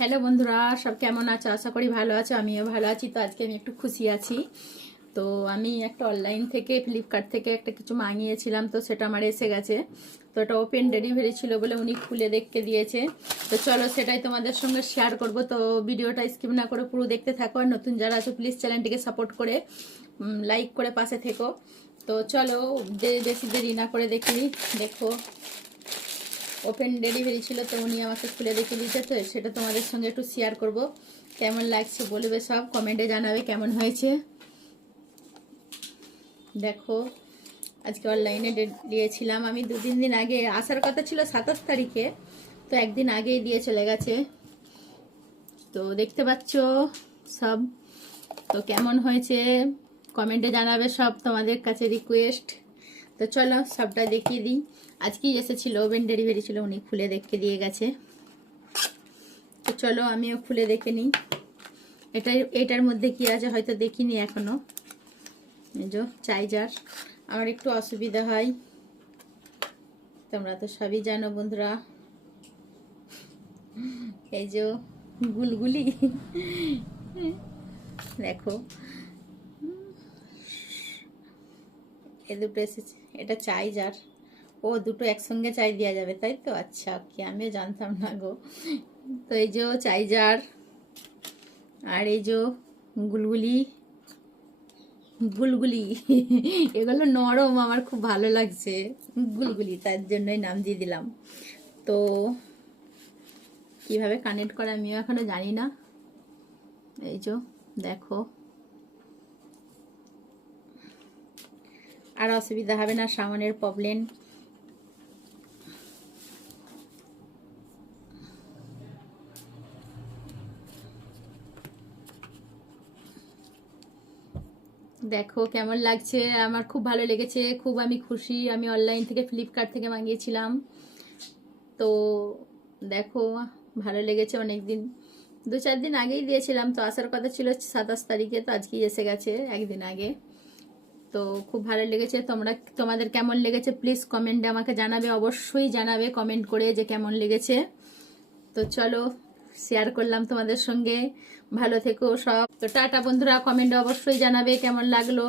Hello বন্ধুরা, সব কেমন আছো? আশা করি ভালো আছো। আমিও ভালো আছি। তো আজকে আমি একটু খুশি আছি। তো আমি একটা অনলাইন থেকে ফ্লিপকার্ট থেকে একটা কিছু মাঙিয়েছিলাম, তো সেটা আমার এসে গেছে। তো এটা ওপেন ডেলিভারি ছিল বলে উনি খুলে দেখতে দিয়েছে। তো চলো সেটাই তোমাদের সঙ্গে শেয়ার করব। তো ভিডিওটা স্কিপ না করে পুরো দেখতে থাকো। আর নতুন যারা আছো প্লিজ চ্যানেলটিকে সাপোর্ট করে লাইক করে পাশে থেকো। তো চলো বেশি দেরি না করে দেখি। দেখো ওপেন ডেলিভারি ছিল, তো উনি আমাকে খুলে দেখে দিয়েছে। তো সেটা তোমাদের সঙ্গে একটু শেয়ার করব। কেমন লাগছে বলবে, সব কমেন্টে জানাবে কেমন হয়েছে। দেখো আজকে অনলাইনে দিয়েছিলাম আমি 2-3 দিন আগে। আসার কথা ছিল 27 তারিখে, তো একদিন আগেই দিয়ে চলে গেছে। তো দেখতে পাচ্ছ সব। তো কেমন হয়েছে কমেন্টে জানাবে, সব তোমাদের কাছে রিকোয়েস্ট। তো চলো সবটা দেখিয়ে দিই। আজকেই এসেছিল, ওপেন ডেলিভারি ছিল, উনি খুলে দেখে দিয়ে গেছে। তো চলো আমিও খুলে দেখে নিই এটার মধ্যে কি আছে, হয়তো দেখিনি এখনো। যে চার্জার, আমার একটু অসুবিধা হয়, তোমরা তো সবই জানো বন্ধুরা। এই যে গুলগুলি দেখো, এ দুটো এসেছে। এটা চার্জার। ও দুটো একসঙ্গে চাই দেওয়া যাবে, তাই তো? আচ্ছা, ওকে, আমিও জানতাম না গো। তো এই যে চার্জার, আর এই যে গুলগুলি গুলগুলি এগুলো নরম, আমার খুব ভালো লাগছে গুলগুলি, তার জন্যই নাম দিয়ে দিলাম। তো কিভাবে কানেক্ট করে আমিও এখনো জানি না। এই যে দেখো, আর অসুবিধা হবে না, সামনের প্রবলেম। দেখো কেমন লাগছে, আমার খুব ভালো লেগেছে, খুব আমি খুশি। আমি অনলাইন থেকে ফ্লিপকার্ট থেকে মাঙিয়েছিলাম। তো দেখো ভালো লেগেছে। অনেক দিন, 2-4 দিন আগেই দিয়েছিলাম। তো আসার কথা ছিল 27 তারিখে, তো আজকেই এসে গেছে একদিন আগে। তো খুব ভালো লেগেছে। তোমাদের কেমন লেগেছে প্লিজ কমেন্টে আমাকে জানাবে, অবশ্যই জানাবে কমেন্ট করে যে কেমন লেগেছে। তো চলো শেয়ার করলাম তোমাদের সঙ্গে। ভালো থেকো সব। তো টাটা বন্ধুরা, কমেন্টে অবশ্যই জানাবে কেমন লাগলো।